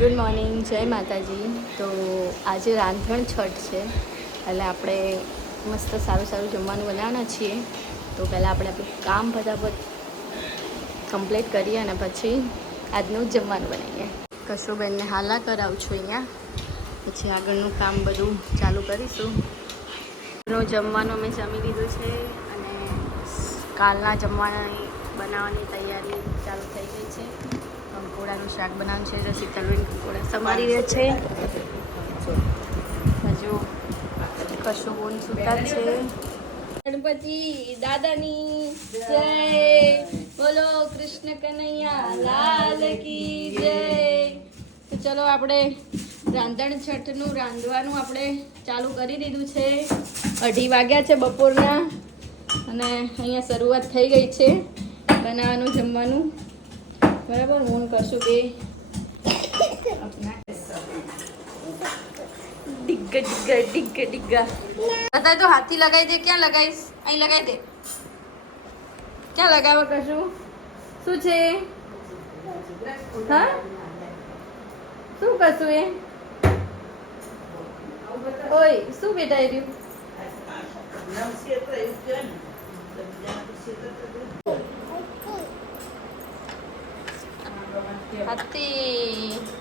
Good morning, જય માતાજી. તો આજે રાંધણ છઠ છે એટલે આપણે મસ્ત સારું જમવાનું બનાવવાના છીએ. તો પહેલાં આપણે આપણું કામ ફટાફટ કમ્પ્લીટ કરીએ અને પછી આજનું જ જમવાનું બનાવીએ. કશુંબેનને હાલા કરાવું છું અહીંયા, પછી આગળનું કામ બધું ચાલુ કરીશું. જમવાનું અમે જમી લીધું છે અને કાલના જમવાની બનાવવાની તૈયારી ચાલુ થઈ ગઈ છે. કંકોડાનું શાક બનાવવાનું છે તો શીતલબેન કંકોડા સમારી રહ્યા છે. હજુ કશું બોન સુતા છે. ગણપતિ દાદાની જય બોલો, કૃષ્ણ કનૈયા લાલ કી જય. તો ચલો આપણે રાંધણ છઠનું રાંધવાનું આપણે ચાલુ કરી દીધું છે. 2:30 વાગ્યા છે બપોરના અને અહીંયા શરૂઆત થઈ ગઈ છે બનાવવાનું જમવાનું. બરાબર, હું કશું કે ડિગ્ગા બતાય તો હાથથી લગાવી દે. ક્યાં લગાવીશ? અહીં લગાવી દે. ક્યાં લગાવો? કશું શું છે? હા, શું કશું એ? ઓય શું બેટા એ રહ્યું?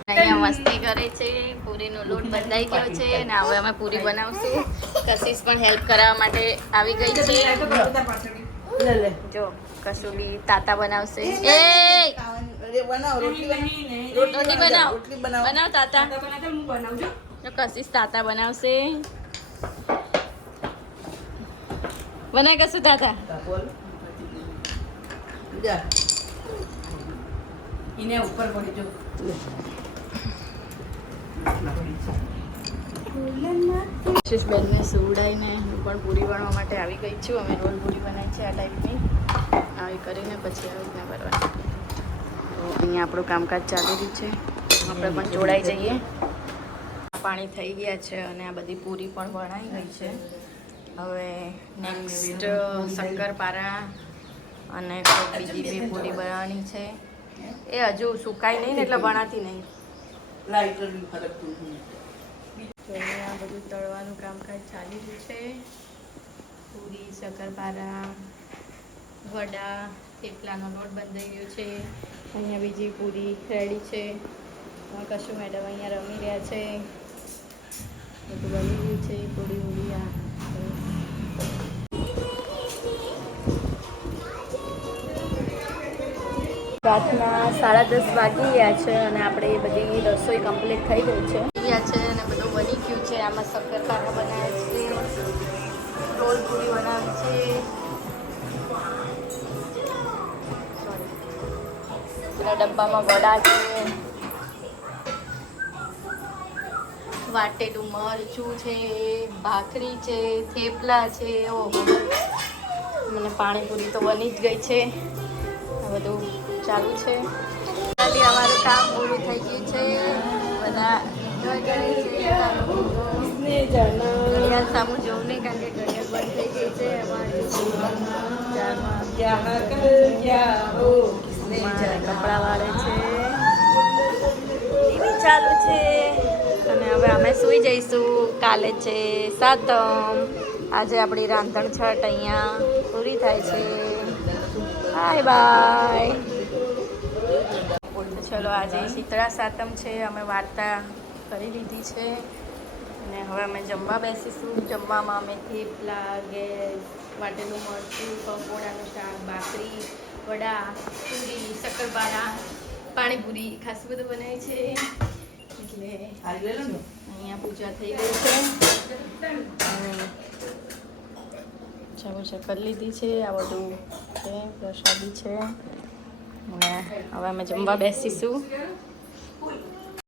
અહીંયા મસ્તી કરે છે. પૂરીનો લોટ બંધાઈ ગયો છે અને હવે અમે પૂરી બનાવશું. કશિશ પણ હેલ્પ કરાવવા માટે આવી ગઈ છે. જો કશું બી તાતા બનાવશે. રોટલી બનાવ તાતા. જો કશિશ તાતા બનાવશે. બનાય કશું તાતા. એને ઉપર પડી જો કશિશબેનને સુવડાવીને હું પણ પૂરી બનાવવા માટે આવી ગઈ છું. અમે રોલ પૂરી બનાવી છે આ ટાઈપની. આવી કરીને પછી આવી રીતના કરવાની. તો અહીંયા આપણું કામકાજ ચાલી રહ્યું છે. આપણે પણ જોડાઈ જઈએ. પાણી થઈ ગયા છે અને આ બધી પૂરી પણ બનાવી ગઈ છે. હવે નેક્સ્ટ શક્કરપારા અને બીજી બે પૂરી બનાવવાની છે. એ હજુ સુકાય નહીં ને એટલે બનાતી નહીં. આ બધું તળવાનું કામકાજ ચાલી રહ્યું છે. પૂરી, શક્કરપારા, વડા, થેપલાનો લોટ બંધાઈ ગયો છે. અહીંયા બીજી પૂરી રેડી છે. કશું મેડમ અહીંયા રમી રહ્યા છે. બધું બની ગયું છે. પૂરી ઉડી આ રાતના 10:30 વાગી ગયા છે અને આપણે એ બધી રસોઈ કમ્પ્લીટ થઈ ગઈ છે અને બધું બની ગયું છે. આમાં શક્કરપારા બનાવ્યા છે, રોલ પૂરી બનાવી છે, પેલા ડબ્બામાં વડા છે, વાટેલું મરચું છે, ભાખરી છે, થેપલા છે. ઓહો, મને પાણીપુરી તો બની જ ગઈ છે. આ બધું ચાલુ છે. અમારું કામ પૂરું થઈ ગયું છે. બધા એન્જોય કરે છે. ઘડિયાળ સામું જોઉં નહીં કારણ કે ઘડિયાળ બંધ થઈ ગઈ છે. કપડાં વાળે છે, ટીવી ચાલુ છે અને હવે અમે સૂઈ જઈશું. કાલે છે સાતમ. આજે આપણી રાંધણ છઠ અહીંયા પૂરી થાય છે. Bye bye. ચલો, આજે શીતળા સાતમ છે. અમે વાર્તા કરી લીધી છે અને હવે અમે જમવા બેસીશું. જમવામાં અમે થેપલા, ગેસ, વાટેલું મરચું, કંકોડાનું શાક, ભાખરી, વડા, પૂરી, શક્કરપારા, પાણીપુરી ખાસ બધું બનાવે છે. એટલે અહીંયા પૂજા થઈ ગઈ છે. ચાલો કરી લીધી છે. આ બધું છે, પ્રસાદી છે. હવે અમે જમવા બેસીશું.